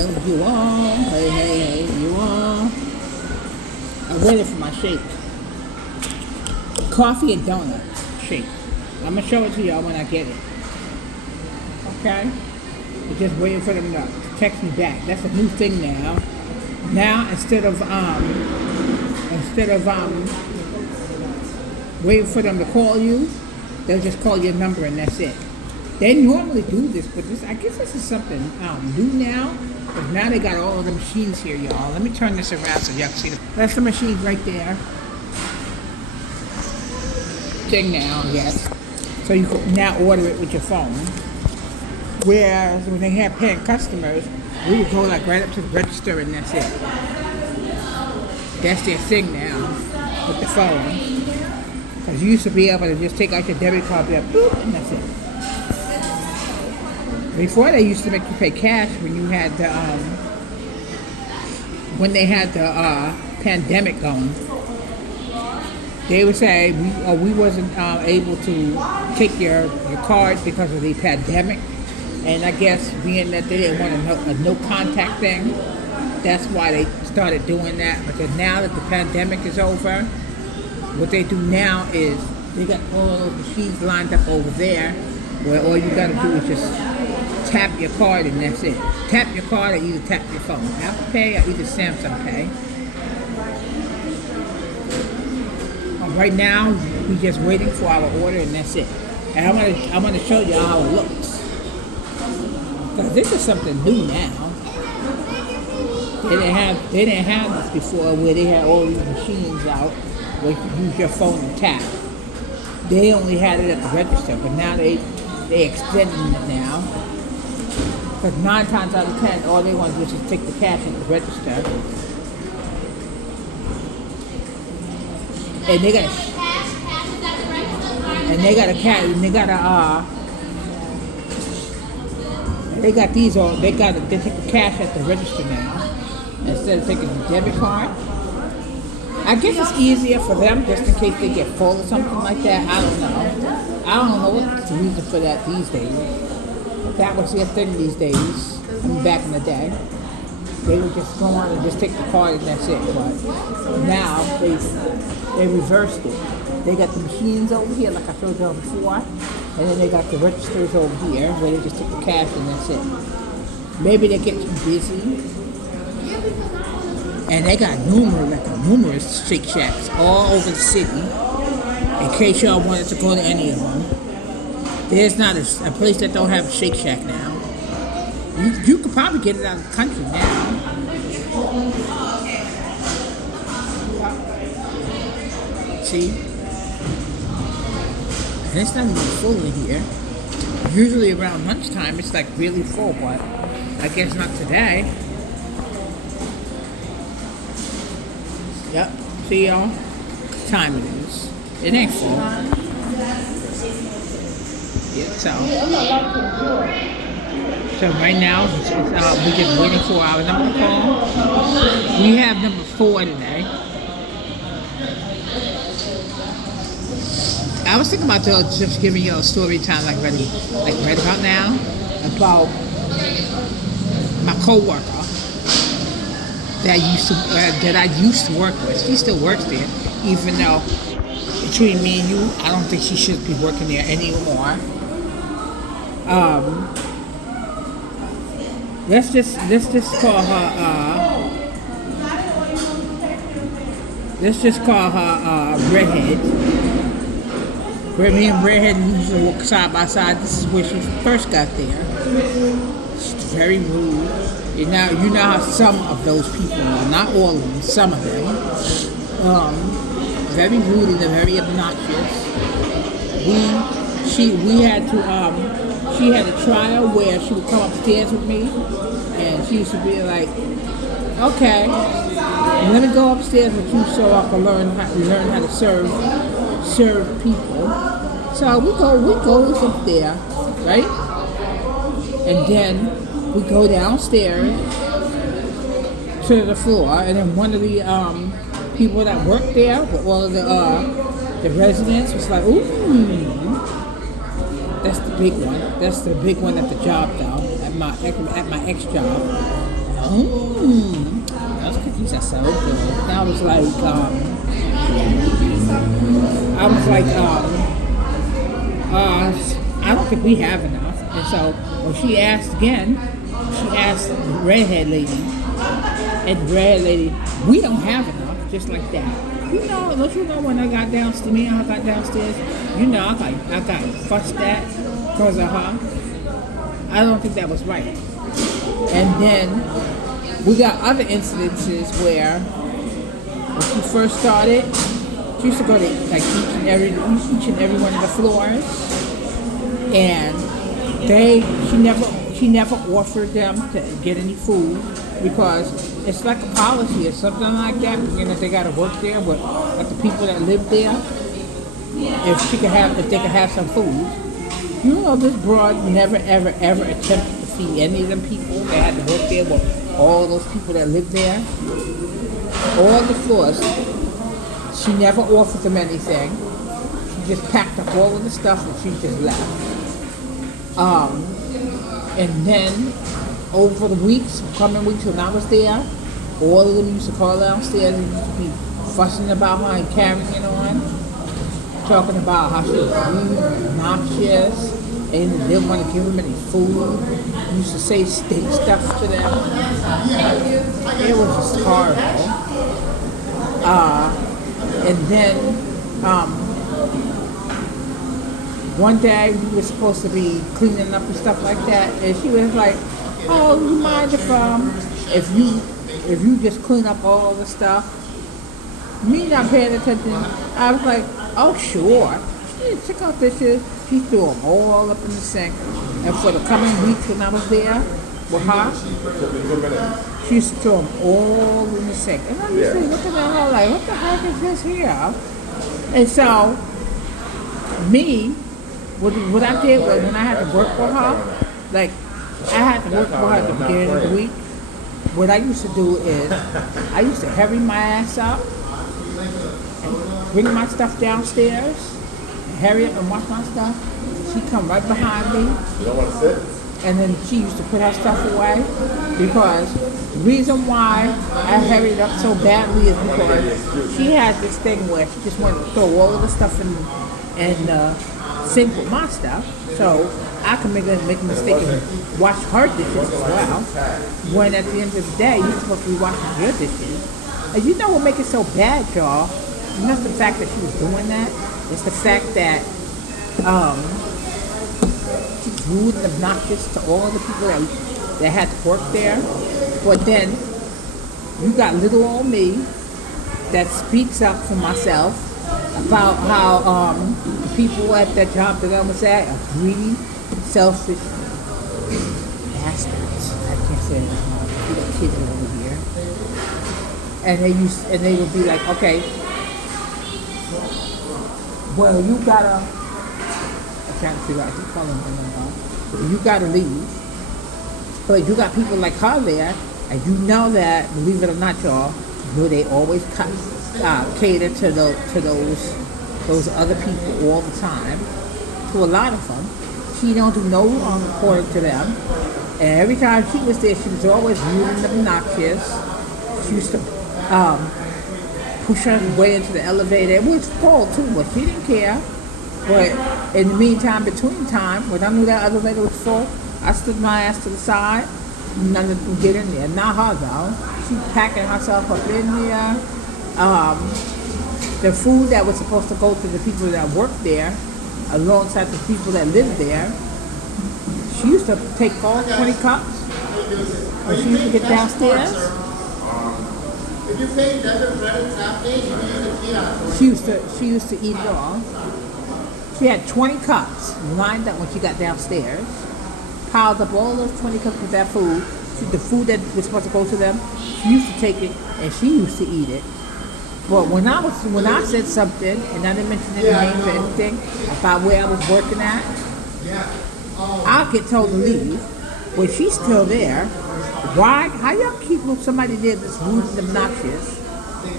You all, hey, you all. I'm waiting for my shake. Coffee and donut shake. I'm gonna show it to y'all when I get it. Okay? We're just waiting for them to text me back. That's a new thing now. Now instead of waiting for them to call you, they'll just call your number and that's it. They normally do this, but I guess this is something new now. Because now they got all of the machines here, y'all. Let me turn this around so y'all can see them. That's the machines right there. Thing now, yes. So you can now order it with your phone. Whereas when they have paying customers, we would go like right up to the register and that's it. That's their thing now with the phone. Because you used to be able to just take out your debit card, be like, boop, and that's it. Before they used to make you pay cash when you had the when they had the pandemic going. They would say we wasn't able to take your card because of the pandemic, and I guess being that they didn't want a no contact thing, that's why they started doing that. Because now that the pandemic is over, what they do now is they got all those machines lined up over there, where all you got to do is just tap your card and that's it. Tap your card or either tap your phone. Apple Pay or either Samsung Pay. Right now, we're just waiting for our order and that's it. And I want to show you how it looks. Because this is something new now. They didn't have this before where they had all these machines out where you could use your phone and tap. They only had it at the register, but now they extending it now. Because 9 times out of 10, all they want to do is just take the cash at the register. And they take the cash at the register now instead of taking the debit card. I guess it's easier for them just in case they get full or something like that. I don't know. I don't know what's the reason for that these days. That was their thing these days. I mean, back in the day. They would just go on and just take the card and that's it. But now they reversed it. They got the machines over here, like I showed you before, and then they got the registers over here where they just take the cash and that's it. Maybe they get too busy. And they got numerous Shake Shacks all over the city. In case y'all wanted to go to any of them, there's not a place that don't have a Shake Shack now. You could probably get it out of the country now. See? And it's not even full in here. Usually around lunchtime it's like really full, but I guess not today. Yep. See y'all? What time it is. It ain't full. Yeah, so right now, we're just waiting for our number to call. We have number 4 today. I was thinking about just giving you a story time like right about now about my coworker that I used to work with. She still works there, even though between me and you, I don't think she should be working there anymore. Let's just call her Redhead. Where me and Redhead used to walk side by side. This is where she first got there. She's very rude. You know how some of those people are, not all of them, some of them. Very rude and very obnoxious. She had a trial where she would come upstairs with me, and she used to be like, okay, let me go upstairs with you so I can learn how to serve people. So we go up there, right? And then we go downstairs to the floor, and then one of the people that worked there with all of the residents was like, ooh, that's the big one. That's the big one at the job though, at my ex job. Those cookies are so good. And I don't think we have enough. And so when she asked again, she asked the redhead lady, and the redhead lady, we don't have enough, just like that. Don't you know when I got downstairs, I got fussed at because of her. I don't think that was right. And then we got other incidences where when she first started, she used to go to like each and every one of the floors, and she never offered them to get any food because it's like a policy or something like that. They got to work there with like the people that live there. If they could have some food. This broad never ever attempted to feed any of them people. They had to work there with all those people that live there. All the floors. She never offered them anything. She just packed up all of the stuff and she just left. And then over the coming weeks when I was there, all of them used to call downstairs and used to be fussing about her and carrying on, talking about how she was rude and obnoxious, and they didn't want to give them any food. Used to say stink stuff to them. It was just horrible. And then one day we were supposed to be cleaning up and stuff like that, and she was like, "Oh, you mind if you just clean up all the stuff?" Me not paying attention, I was like, "Oh, sure." She took out dishes. She threw them all up in the sink. And for the coming weeks when I was there with her, she used to throw them all in the sink. And I'm just looking at her like, what the heck is this here? And so, what I did was when I had to work for her, like, I had to work for her at the beginning of the week. What I used to do is, I used to hurry my ass up, and bring my stuff downstairs, and hurry up and wash my stuff. She'd come right behind me. You don't want to sit? And then she used to put her stuff away because the reason why I hurried up so badly is because she had this thing where she just wanted to throw all of the stuff in sink with my stuff, so I can make a mistake and wash her dishes as well. When at the end of the day, you're supposed to be washing your dishes. And you know what makes it so bad, y'all? It's not the fact that she was doing that. It's the fact that she's rude and obnoxious to all the people that had to work there. But then you got little old me that speaks up for myself about how the people at that job that I was at are greedy, selfish bastards. I can't say it. We got kids over here, and they would be like, okay, well you gotta. I'm trying to figure out. I keep calling them. You gotta leave, but you got people like her there, and you know that. Believe it or not, y'all, they always cater to those other people all the time. To a lot of them, she don't do no wrong according to them. And every time she was there, she was always rude and obnoxious. She used to push her way into the elevator. It was full too, but she didn't care. But in the meantime, between time, when I knew that elevator was full, I stood my ass to the side. None of them get in there. Not her though. She's packing herself up in there. The food that was supposed to go to the people that worked there, alongside the people that lived there, she used to take all 20 cups when she used to get downstairs. She used to eat it all. She had 20 cups lined up when she got downstairs, piled up all those 20 cups with that food. The food that was supposed to go to them, she used to take it and she used to eat it. But when I said something and I didn't mention any names or anything about where I was working at, I'll get told to leave. But she's still there. Why? How y'all keep somebody there that's rude and obnoxious,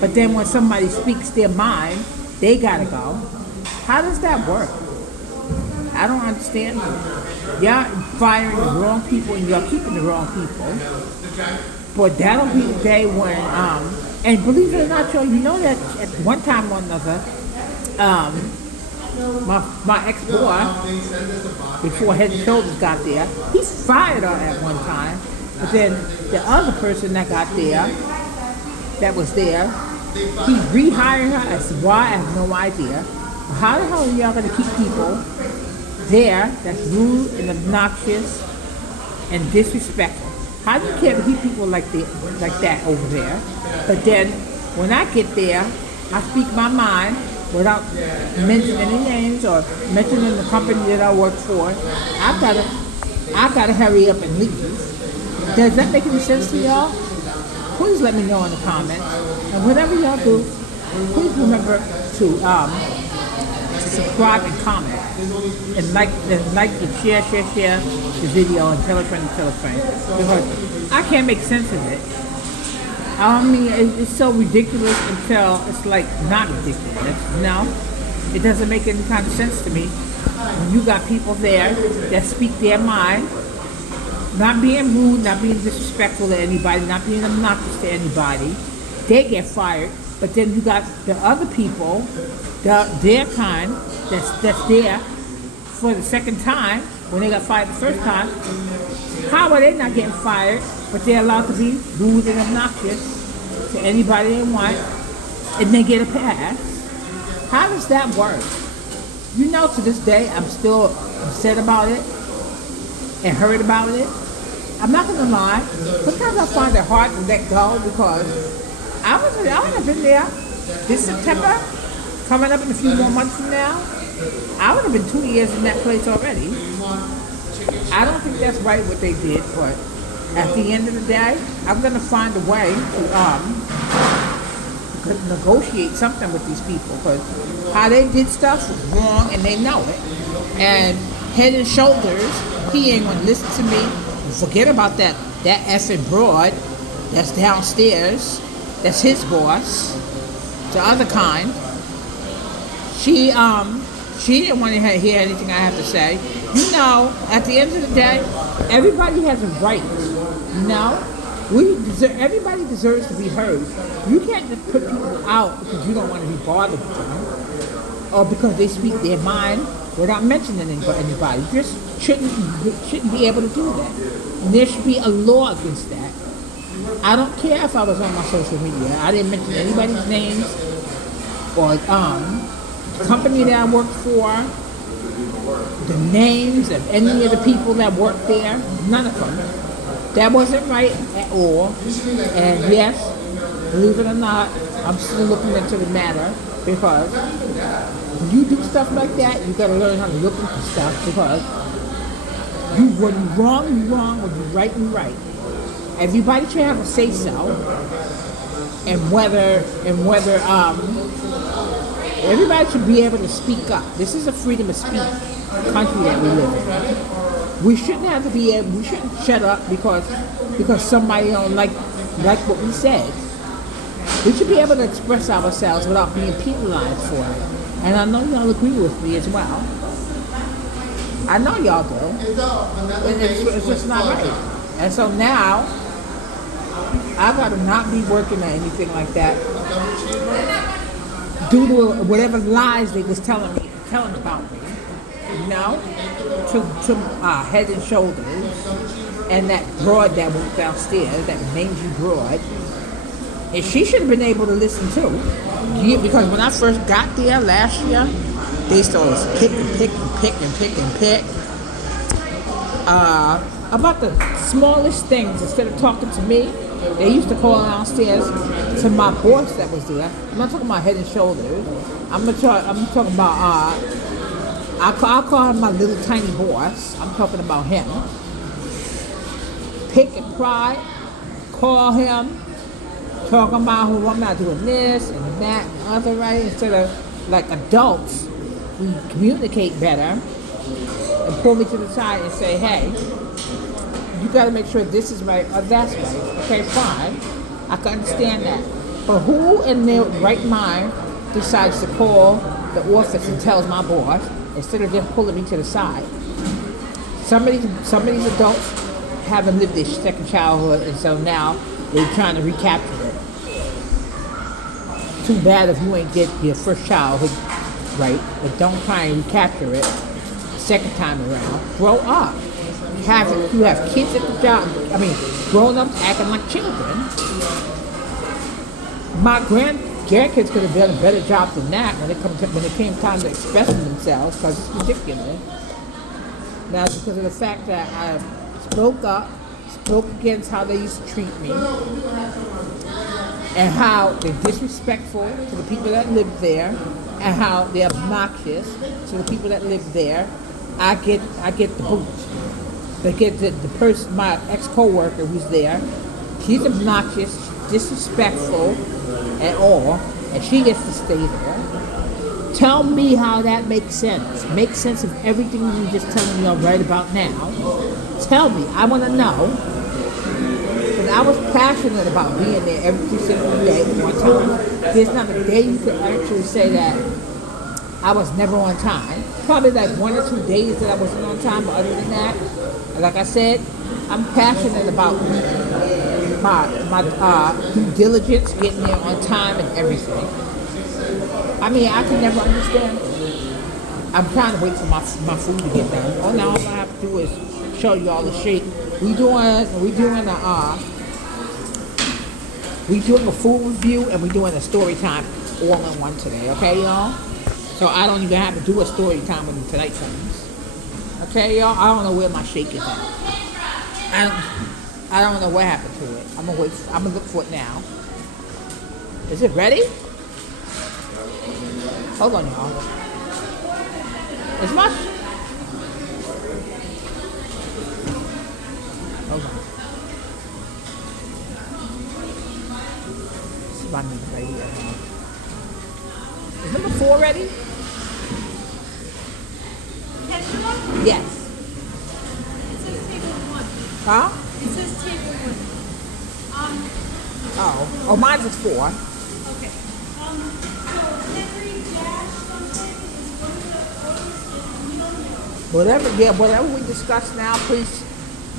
but then when somebody speaks their mind, they gotta go? How does that work? I don't understand. Y'all firing the wrong people and y'all keeping the wrong people. But that'll be the day when, and believe it or not, y'all, you know that at one time or another, my ex-boy, before Head and Shoulders got there, he fired her at one time. But then the other person that got there, that was there, he rehired her. As why, I have no idea. How the hell are y'all going to keep people there that's rude and obnoxious and disrespectful? How do you care to keep people like that over there? But then when I get there, I speak my mind without mentioning any names or mentioning the company that I work for. I gotta hurry up and leave. Does that make any sense to y'all? Please let me know in the comments. And whatever y'all do, please remember to subscribe and comment and like and share the video and tell a friend, because I can't make sense of it. I mean, it's so ridiculous until it's like not ridiculous. No, it doesn't make any kind of sense to me. When you got people there that speak their mind, not being rude, not being disrespectful to anybody, not being obnoxious to anybody, they get fired. But then you got the other people, their kind, that's there for the second time, when they got fired the first time. How are they not getting fired, but they're allowed to be rude and obnoxious to anybody they want, and they get a pass? How does that work? You know, to this day, I'm still upset about it and hurt about it. I'm not gonna lie. Sometimes I find it hard to let go, because I would have been there this September, coming up in a few more months from now. I would have been 2 years in that place already. I don't think that's right what they did, but at the end of the day, I'm gonna find a way to negotiate something with these people, because how they did stuff was wrong and they know it. And Head and Shoulders, he ain't gonna listen to me. Forget about that effing broad that's downstairs. That's his boss, the other kind. She didn't want to hear anything I have to say. You know, at the end of the day, everybody has a right. You know, everybody deserves to be heard. You can't just put people out because you don't want to be bothered with them, or because they speak their mind without mentioning anybody. You just shouldn't be able to do that. And there should be a law against that. I don't care if I was on my social media. I didn't mention anybody's names or the company that I worked for, the names of any of the people that worked there. None of them. That wasn't right at all. And yes, believe it or not, I'm still looking into the matter, because when you do stuff like that, you gotta learn how to look into stuff, because when you're wrong, when you're right, you're right. Everybody should have a say-so, and whether everybody should be able to speak up. This is a freedom of speech country that we live in. We shouldn't have to be able. We shouldn't shut up because somebody don't like what we said. We should be able to express ourselves without being penalized for it. And I know y'all agree with me as well. I know y'all do. And it's just not right. And so now, I gotta not be working or anything like that due to whatever lies they was telling about me. You know, to Head and Shoulders and that broad that went downstairs, that mangy broad. And she should have been able to listen too. Yeah, because when I first got there last year, they started pick and pick. About the smallest things. Instead of talking to me, they used to call downstairs to my boss that was there. I'm not talking about Head and Shoulders. I'm talking about I'll call him my little tiny boss. I'm talking about him. Pick and pry, call him, talking about who I'm not doing this and that and other, right? Instead of like adults, we communicate better and pull me to the side and say, hey, you got to make sure this is right or that's right. Okay, fine. I can understand that. But who in their right mind decides to call the office and tells my boss instead of just pulling me to the side? Some of these adults haven't lived their second childhood, and so now They're trying to recapture it. Too bad if you ain't get your first childhood right, but don't try and recapture it the second time around. Grow up. You have kids at the job. I mean, grown ups acting like children. My grandkids could have done a better job than that when it came time to expressing themselves, because it's ridiculous. Now, it's because of the fact that I spoke up, spoke against how they used to treat me, and how they're disrespectful to the people that live there, and how they're obnoxious to the people that live there. I get the boot. They get the person, my ex-co-worker who's there. She's obnoxious, disrespectful, and all, and she gets to stay there. Tell me how that makes sense. Make sense of everything you're just telling me right about now. Tell me. I want to know. Because I was passionate about being there every single day. One time, there's not a day you could actually say that I was never on time. Probably like 1 or 2 days that I wasn't on time, but other than that, like I said, I'm passionate about my due diligence, getting there on time and everything. I mean, I can never understand. I'm trying to wait for my food to get done. All now all I have to do is show you all the shit. We doing a food review, and we doing a story time all in one today. Okay, y'all. So I don't even have to do a story time when tonight comes. Okay, y'all. I don't know where my shake is at. I don't know what happened to it. I'm gonna look for it now. Is it ready? Hold on, y'all. It's my... Hold on. This is my name right here. Is number 4 ready? Yes. It says table 1. Huh? It says table 1. Oh, mine's is 4. Okay. So Henry Dash something is one of the orders, and we don't know. Whatever we discuss now, please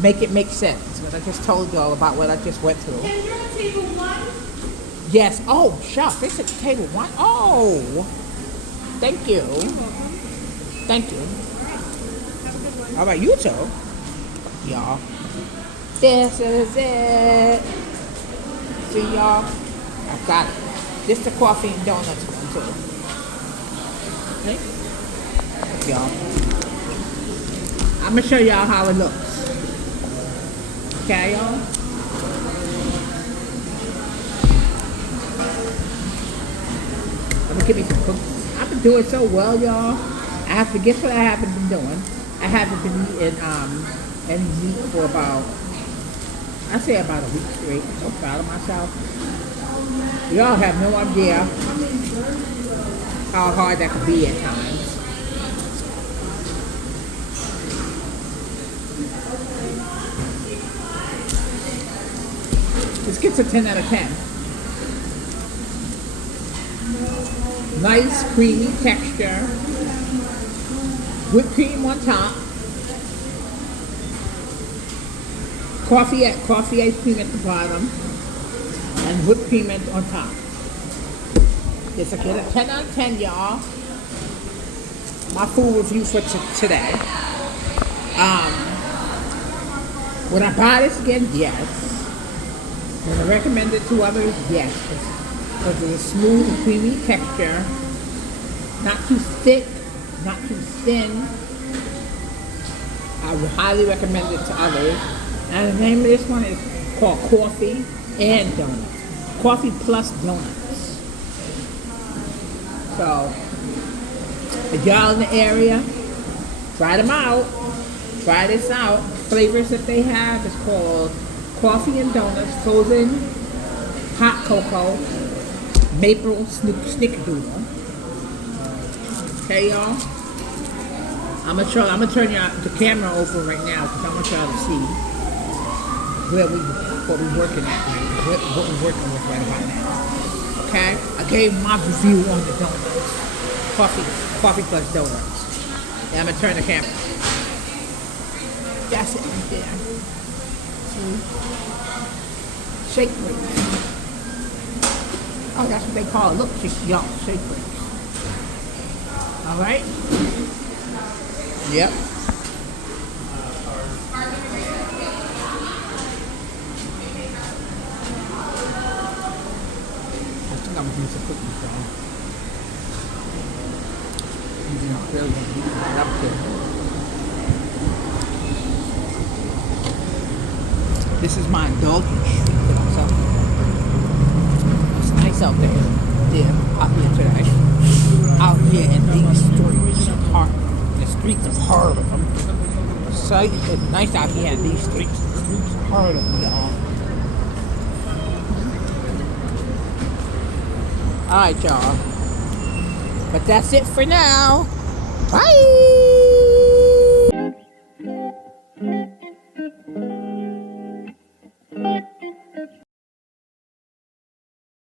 make it make sense. Because I just told y'all about what I just went through. Can you on table 1? Yes. Oh, shucks. They said table 1. Oh. Thank you. You're welcome. Thank you. All right. Have a good one. All right, you too. Y'all. This is it. See, y'all? I've got it. This the coffee and donuts one, too. Okay? Y'all. I'm going to show y'all how it looks. Okay, y'all? I'm going to give me some cookies. I've been doing so well, y'all. I have to guess what I haven't been doing. I haven't been eating any meat for about a week straight. I'm so proud of myself. Y'all have no idea how hard that could be at times. This gets a 10 out of 10. Nice, creamy texture. Whipped cream on top. Coffee ice cream at the bottom. And whipped cream on top. It's a 10 out of 10, y'all. My food review for today. Would I buy this again? Yes. Would I recommend it to others? Yes. Because of the smooth and creamy texture. Not too thick, not too thin. I would highly recommend it to others. And the name of this one is called Coffee and Donuts. Coffee plus donuts. So, if y'all in the area, try them out. Try this out. Flavors that they have is called Coffee and Donuts, frozen hot cocoa, maple snickerdoodle. Okay, y'all. I'm gonna turn y'all the camera over right now because I want y'all to see what we're working at right now, what we're working with right about now. Okay? I gave my review on the donuts. Coffee plus donuts. Yeah, I'm gonna turn the camera. That's it right there. Shake bricks. Oh, that's what they call it. Look, y'all, shake bricks. All right? Yep. I think I'm gonna do some cookies, though. Using a really heat right up there. This is my indulgence treat for myself. It's nice out there. Yeah, out here today. Out here in these streets of Harlem. The streets of Harlem. So it's nice out here in these streets. The streets of Harlem, y'all. Alright, y'all. But that's it for now. Bye!